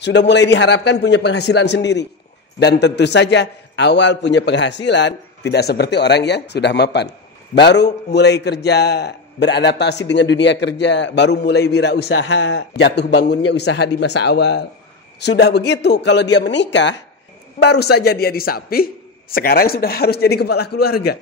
Sudah mulai diharapkan punya penghasilan sendiri. Dan tentu saja awal punya penghasilan tidak seperti orang yang sudah mapan. Baru mulai kerja, beradaptasi dengan dunia kerja, baru mulai wirausaha, jatuh bangunnya usaha di masa awal. Sudah begitu, kalau dia menikah, baru saja dia disapih, sekarang sudah harus jadi kepala keluarga.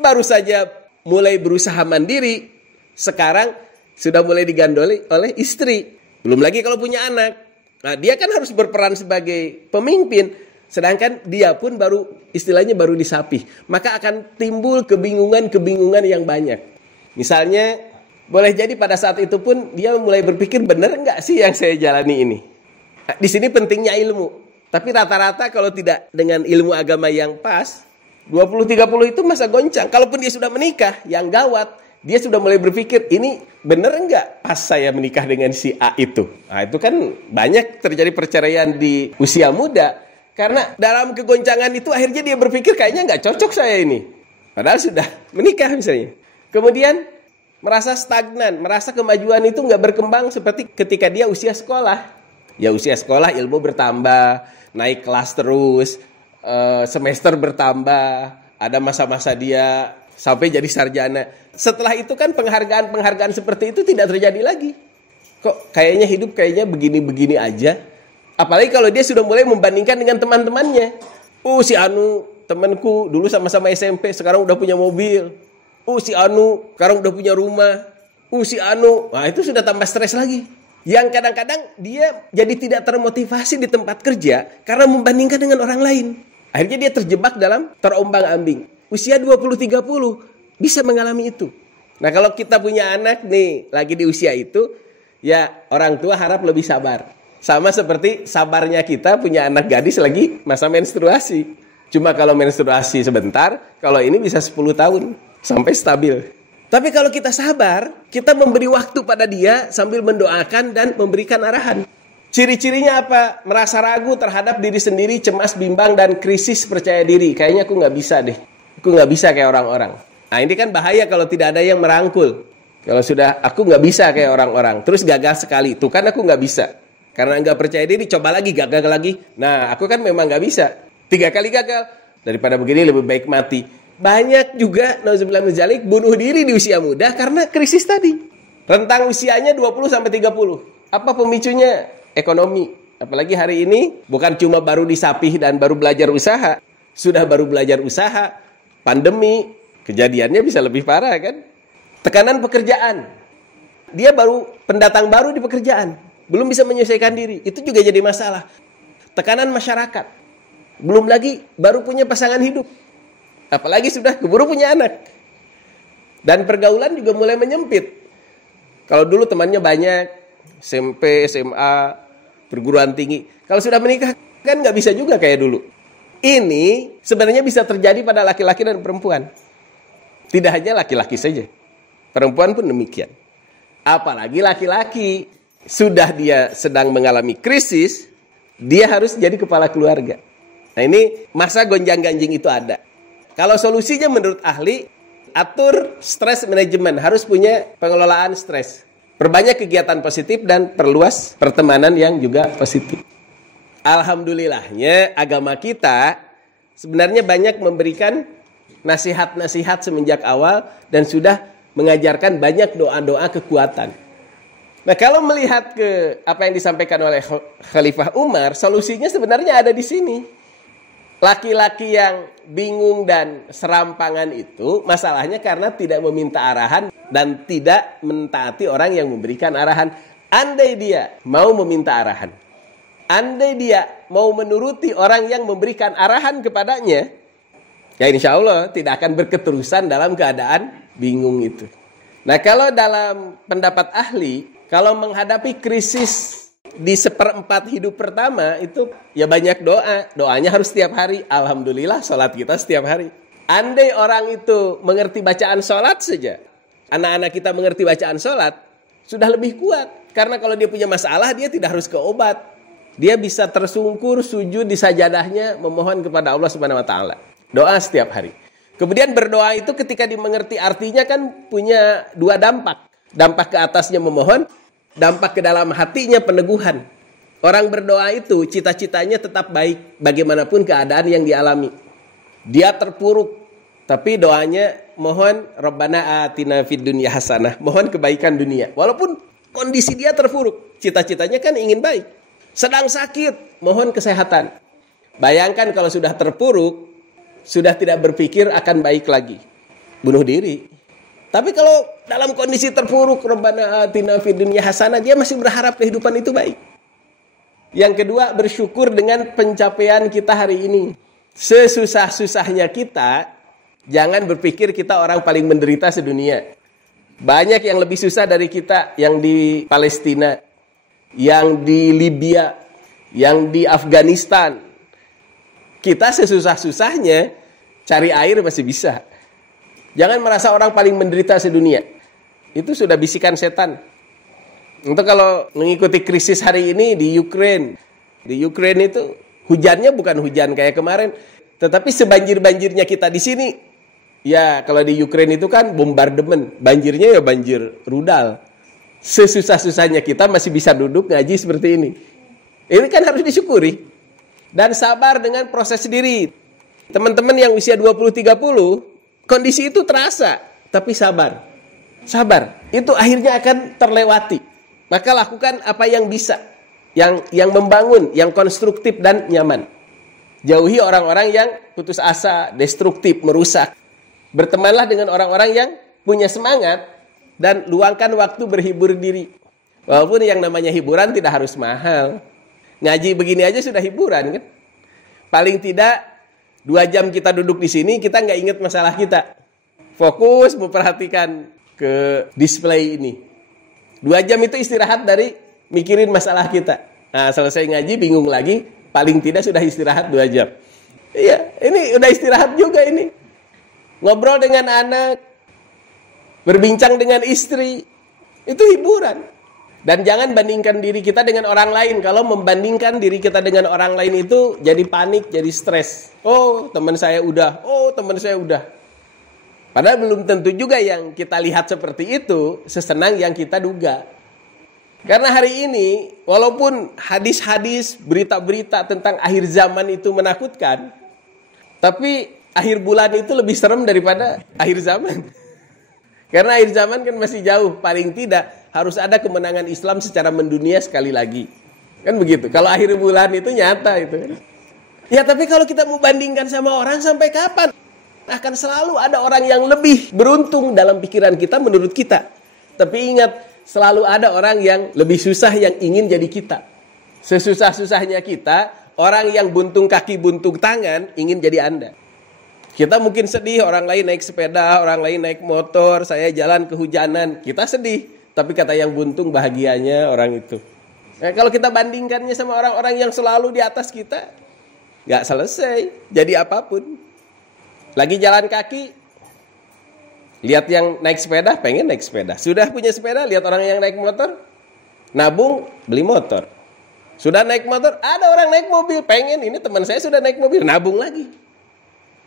Baru saja mulai berusaha mandiri, sekarang sudah mulai digandoli oleh istri. Belum lagi kalau punya anak. Nah, dia kan harus berperan sebagai pemimpin, sedangkan dia pun baru istilahnya baru disapih. Maka akan timbul kebingungan-kebingungan yang banyak. Misalnya, boleh jadi pada saat itu pun dia mulai berpikir, benar nggak sih yang saya jalani ini? Nah, di sini pentingnya ilmu. Tapi rata-rata kalau tidak dengan ilmu agama yang pas, 20-30 itu masa goncang. Kalaupun dia sudah menikah, yang gawat, dia sudah mulai berpikir, ini benar enggak pas saya menikah dengan si A itu? Nah, itu kan banyak terjadi perceraian di usia muda. Karena dalam kegoncangan itu akhirnya dia berpikir kayaknya enggak cocok saya ini. Padahal sudah menikah misalnya. Kemudian merasa stagnan, merasa kemajuan itu enggak berkembang seperti ketika dia usia sekolah. Ya usia sekolah ilmu bertambah, naik kelas terus, semester bertambah, ada masa-masa dia sampai jadi sarjana. Setelah itu kan penghargaan seperti itu tidak terjadi lagi. Kok kayaknya hidup kayaknya begini-begini aja. Apalagi kalau dia sudah mulai membandingkan dengan teman-temannya. Si Anu temanku dulu sama-sama SMP, sekarang udah punya mobil. Si Anu sekarang udah punya rumah. Si Anu, nah itu sudah tambah stres lagi. Yang kadang-kadang dia jadi tidak termotivasi di tempat kerja karena membandingkan dengan orang lain. Akhirnya dia terjebak dalam terombang-ambing. Usia 20-30 bisa mengalami itu. Nah, kalau kita punya anak nih lagi di usia itu, ya orang tua harap lebih sabar. Sama seperti sabarnya kita punya anak gadis lagi masa menstruasi. Cuma kalau menstruasi sebentar, kalau ini bisa 10 tahun sampai stabil. Tapi kalau kita sabar, kita memberi waktu pada dia sambil mendoakan dan memberikan arahan. Ciri-cirinya apa? Merasa ragu terhadap diri sendiri, cemas, bimbang, dan krisis percaya diri. Kayaknya aku nggak bisa deh. Aku nggak bisa kayak orang-orang. Nah, ini kan bahaya kalau tidak ada yang merangkul. Kalau sudah aku nggak bisa kayak orang-orang, terus gagal sekali, tuh kan aku nggak bisa. Karena nggak percaya diri, coba lagi, gagal lagi. Nah, aku kan memang nggak bisa. 3 kali gagal. Daripada begini lebih baik mati. Banyak juga nauzubillah min dzalik bunuh diri di usia muda karena krisis tadi. Rentang usianya 20-30. Apa pemicunya? Ekonomi. Apalagi hari ini bukan cuma baru disapih dan baru belajar usaha. Sudah baru belajar usaha, pandemi, kejadiannya bisa lebih parah kan? Tekanan pekerjaan. Dia baru pendatang baru di pekerjaan, belum bisa menyesuaikan diri. Itu juga jadi masalah. Tekanan masyarakat. Belum lagi baru punya pasangan hidup. Apalagi sudah keburu punya anak. Dan pergaulan juga mulai menyempit. Kalau dulu temannya banyak, SMP, SMA, perguruan tinggi. Kalau sudah menikah kan nggak bisa juga kayak dulu. Ini sebenarnya bisa terjadi pada laki-laki dan perempuan. Tidak hanya laki-laki saja. Perempuan pun demikian. Apalagi laki-laki. Sudah dia sedang mengalami krisis, dia harus jadi kepala keluarga. Nah, ini masa gonjang-ganjing itu ada. Kalau solusinya menurut ahli, atur stress management. Harus punya pengelolaan stres. Perbanyak kegiatan positif dan perluas pertemanan yang juga positif. Alhamdulillahnya agama kita sebenarnya banyak memberikan nasihat-nasihat semenjak awal dan sudah mengajarkan banyak doa-doa kekuatan. Nah, kalau melihat ke apa yang disampaikan oleh Khalifah Umar, solusinya sebenarnya ada di sini. Laki-laki yang bingung dan serampangan itu masalahnya karena tidak meminta arahan dan tidak mentaati orang yang memberikan arahan. Andai dia mau meminta arahan, andai dia mau menuruti orang yang memberikan arahan kepadanya, ya insya Allah tidak akan berketerusan dalam keadaan bingung itu. Nah, kalau dalam pendapat ahli, kalau menghadapi krisis di 1/4 hidup pertama itu ya banyak doa. Doanya harus setiap hari. Alhamdulillah sholat kita setiap hari. Andai orang itu mengerti bacaan sholat saja, anak-anak kita mengerti bacaan sholat, sudah lebih kuat. Karena kalau dia punya masalah, dia tidak harus ke obat. Dia bisa tersungkur, sujud di sajadahnya, memohon kepada Allah Subhanahu Wa Taala. Doa setiap hari. Kemudian berdoa itu ketika dimengerti artinya kan punya 2 dampak. Dampak ke atasnya memohon, dampak ke dalam hatinya peneguhan. Orang berdoa itu cita-citanya tetap baik bagaimanapun keadaan yang dialami. Dia terpuruk, tapi doanya mohon Rabbana atina fid dunya hasanah, mohon kebaikan dunia. Walaupun kondisi dia terpuruk, cita-citanya kan ingin baik. Sedang sakit, mohon kesehatan. Bayangkan kalau sudah terpuruk, sudah tidak berpikir akan baik lagi, bunuh diri. Tapi kalau dalam kondisi terpuruk, Rabbana atina fid dunya hasanah, dia masih berharap kehidupan itu baik. Yang kedua, bersyukur dengan pencapaian kita hari ini. Sesusah-susahnya kita, jangan berpikir kita orang paling menderita sedunia. Banyak yang lebih susah dari kita, yang di Palestina, yang di Libya, yang di Afghanistan. Kita sesusah-susahnya cari air masih bisa. Jangan merasa orang paling menderita sedunia. Itu sudah bisikan setan. Untuk kalau mengikuti krisis hari ini di Ukraine. Di Ukraine itu hujannya bukan hujan kayak kemarin, tetapi sebanjir-banjirnya kita di sini. Ya, kalau di Ukraine itu kan bombardemen, banjirnya ya banjir rudal. Sesusah-susahnya kita masih bisa duduk ngaji seperti ini. Ini kan harus disyukuri. Dan sabar dengan proses diri. Teman-teman yang usia 20-30, kondisi itu terasa, tapi sabar. Sabar, itu akhirnya akan terlewati. Maka lakukan apa yang bisa, yang membangun, yang konstruktif dan nyaman. Jauhi orang-orang yang putus asa, destruktif, merusak. Bertemanlah dengan orang-orang yang punya semangat dan luangkan waktu berhibur diri. Walaupun yang namanya hiburan tidak harus mahal. Ngaji begini aja sudah hiburan kan? Paling tidak 2 jam kita duduk di sini, kita nggak ingat masalah kita. Fokus memperhatikan ke display ini. 2 jam itu istirahat dari mikirin masalah kita. Nah, selesai ngaji bingung lagi, paling tidak sudah istirahat 2 jam. Iya, ini udah istirahat juga ini. Ngobrol dengan anak, berbincang dengan istri, itu hiburan. Dan jangan bandingkan diri kita dengan orang lain. Kalau membandingkan diri kita dengan orang lain itu jadi panik, jadi stres. Oh, teman saya udah. Oh, teman saya udah. Padahal belum tentu juga yang kita lihat seperti itu sesenang yang kita duga. Karena hari ini, walaupun hadis-hadis, berita-berita tentang akhir zaman itu menakutkan, tapi akhir bulan itu lebih serem daripada akhir zaman. Karena akhir zaman kan masih jauh, paling tidak harus ada kemenangan Islam secara mendunia sekali lagi. Kan begitu, kalau akhir bulan itu nyata itu. Ya tapi kalau kita mau bandingkan sama orang sampai kapan? Akan selalu ada orang yang lebih beruntung dalam pikiran kita menurut kita. Tapi ingat, selalu ada orang yang lebih susah yang ingin jadi kita. Sesusah-susahnya kita, orang yang buntung kaki, buntung tangan ingin jadi Anda. Kita mungkin sedih, orang lain naik sepeda, orang lain naik motor, saya jalan kehujanan. Kita sedih, tapi kata yang buntung bahagianya orang itu. Nah, kalau kita bandingkannya sama orang-orang yang selalu di atas kita, gak selesai jadi apapun. Lagi jalan kaki, lihat yang naik sepeda, pengen naik sepeda. Sudah punya sepeda, lihat orang yang naik motor, nabung, beli motor. Sudah naik motor, ada orang naik mobil, pengen, ini teman saya sudah naik mobil, nabung lagi.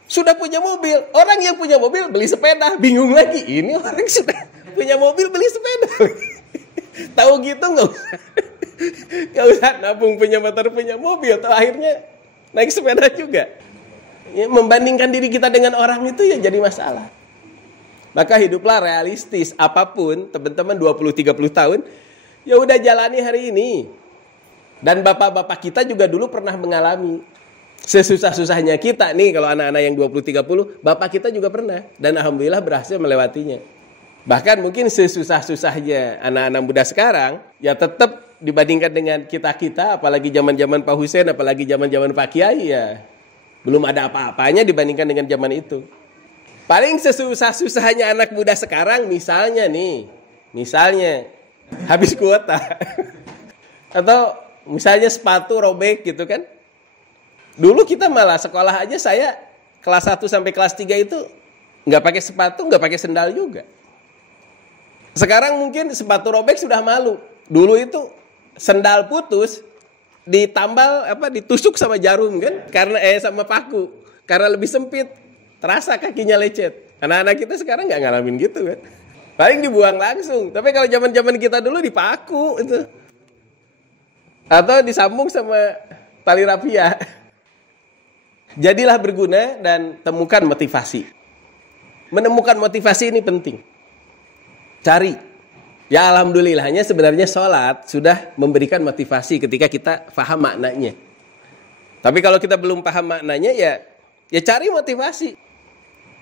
Sudah punya mobil, orang yang punya mobil beli sepeda, bingung lagi. Ini orang sudah punya mobil beli sepeda. Tahu gitu nggak usah nabung punya motor, punya mobil, atau akhirnya naik sepeda juga. Ya, membandingkan diri kita dengan orang itu ya jadi masalah. Maka hiduplah realistis. Apapun teman-teman 20-30 tahun, ya udah jalani hari ini. Dan bapak-bapak kita juga dulu pernah mengalami sesusah-susahnya kita nih. Kalau anak-anak yang 20-30, bapak kita juga pernah. Dan alhamdulillah berhasil melewatinya. Bahkan mungkin sesusah-susahnya anak-anak muda sekarang, ya tetap dibandingkan dengan kita-kita, apalagi zaman-zaman Pak Hussein, apalagi zaman-zaman Pak Kiai, ya belum ada apa-apanya dibandingkan dengan zaman itu. Paling sesusah-susahnya anak muda sekarang misalnya habis kuota. Atau misalnya sepatu robek gitu kan. Dulu kita malah sekolah aja, saya kelas 1 sampai kelas 3 itu nggak pakai sepatu, nggak pakai sendal juga. Sekarang mungkin sepatu robek sudah malu. Dulu itu sendal putus ditambal ditusuk sama jarum kan, karena sama paku, karena lebih sempit, terasa kakinya lecet. Anak-anak kita sekarang nggak ngalamin gitu kan, paling dibuang langsung. Tapi kalau zaman-zaman kita dulu dipaku itu. Atau disambung sama tali rafia. Jadilah berguna dan temukan motivasi. Menemukan motivasi ini penting. Cari. Ya alhamdulillahnya sebenarnya sholat sudah memberikan motivasi ketika kita paham maknanya. Tapi kalau kita belum paham maknanya ya cari motivasi.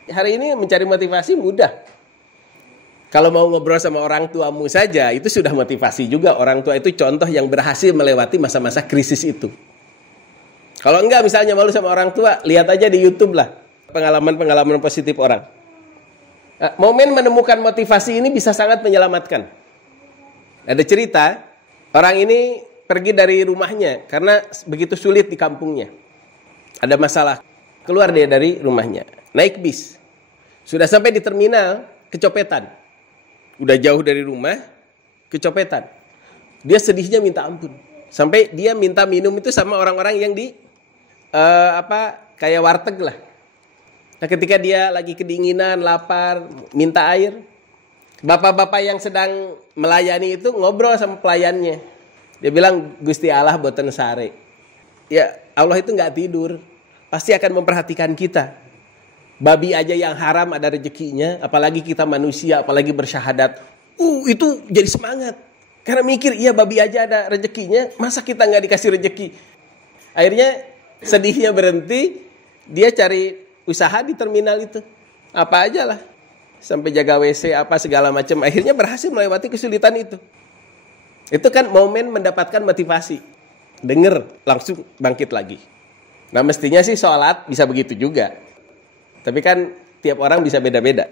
Hari ini mencari motivasi mudah. Kalau mau ngobrol sama orang tuamu saja, itu sudah motivasi juga. Orang tua itu contoh yang berhasil melewati masa-masa krisis itu. Kalau enggak misalnya malu sama orang tua, lihat aja di YouTube lah pengalaman-pengalaman positif orang. Nah, momen menemukan motivasi ini bisa sangat menyelamatkan. Ada cerita, orang ini pergi dari rumahnya karena begitu sulit di kampungnya. Ada masalah, keluar dia dari rumahnya, naik bis. Sudah sampai di terminal, kecopetan. Udah jauh dari rumah, kecopetan. Dia sedihnya minta ampun. Sampai dia minta minum itu sama orang-orang yang di kayak warteg lah. Nah, ketika dia lagi kedinginan, lapar, minta air, bapak-bapak yang sedang melayani itu ngobrol sama pelayannya. Dia bilang, Gusti Allah boten sare. Ya, Allah itu nggak tidur, pasti akan memperhatikan kita. Babi aja yang haram ada rezekinya, apalagi kita manusia, apalagi bersyahadat. Itu jadi semangat. Karena mikir, iya babi aja ada rezekinya, masa kita nggak dikasih rezeki? Akhirnya sedihnya berhenti, dia cari usaha di terminal itu. Apa aja lah. Sampai jaga WC, apa segala macam. Akhirnya berhasil melewati kesulitan itu. Itu kan momen mendapatkan motivasi. Dengar, langsung bangkit lagi. Nah mestinya sih sholat bisa begitu juga. Tapi kan tiap orang bisa beda-beda.